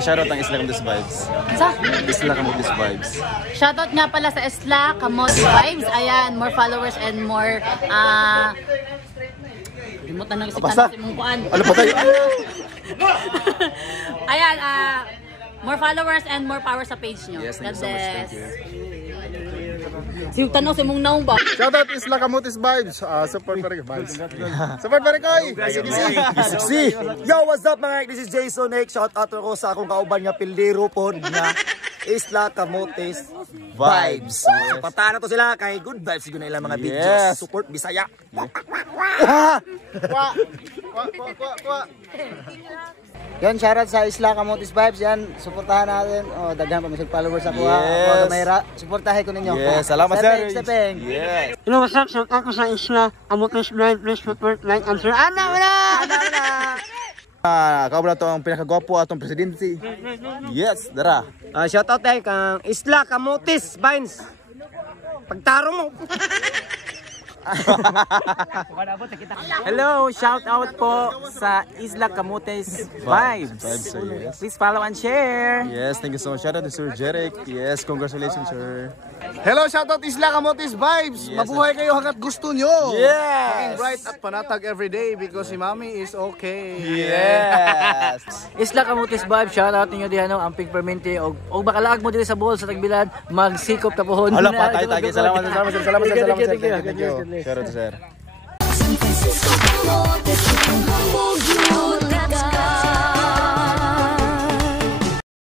Shoutout ang Isla Camotes Vibes. Sa? Isla Camotes Vibes. Shoutout nga pala sa Isla Camotes Vibes. Ayan, more followers and more limutan na isipan natin mong kuan. Ano pa tayo? Ayan, more followers and more power sa page nyo. Yes, thank you so much. Thank you. Siyong tanong sa mong naong ba? Shoutout Isla Camotes Vibes. Support pa rin vibes. Support pa rin koy. Yo, what's up mga? This is Jason Nick. Shout out ako sa akong kauban nga pildero po nga Isla Camotes Vibes. Supportahan na to sila kay good vibes siguro na ilang mga videos. Support Bisaya. Yan, shoutout sa Isla Camotes Vibes. Yan, suportahan natin. Oh, daghan pa mga followers ako. Yes. Suportahan ko ninyo. Yes, salamat sir. Stepeng. Yes. Hello, what's up? Shout out ko sa Isla Camotes Vibes. Please support, like, and share. Kauban na to ang pinakagwapo atong presidente. Yes, dara. Shout out tayo kang Isla Camotes Vibes. Pagtarong mo. Hello, shout out po sa Isla Camotes Vibes. So yes. Please follow and share. Yes, thank you so much. Shout out to Sir Jeric. Yes, congratulations sir. Hello, shoutout Isla Camotes Vibes! Yes. Mabuhay kayo hanggat gusto nyo! Yes! Maging bright at panatag everyday because si Mami is okay. Yes. Isla Camotes Vibes, shoutout ninyo diyan ang Pink Permente og bakalaag mo diri sa bowl sa Tagbilan, magsikop ta pohon. Hala pa tayo. Salamat. Thank you. Shout out to sir. San Francisco, Camotes, Hamburg,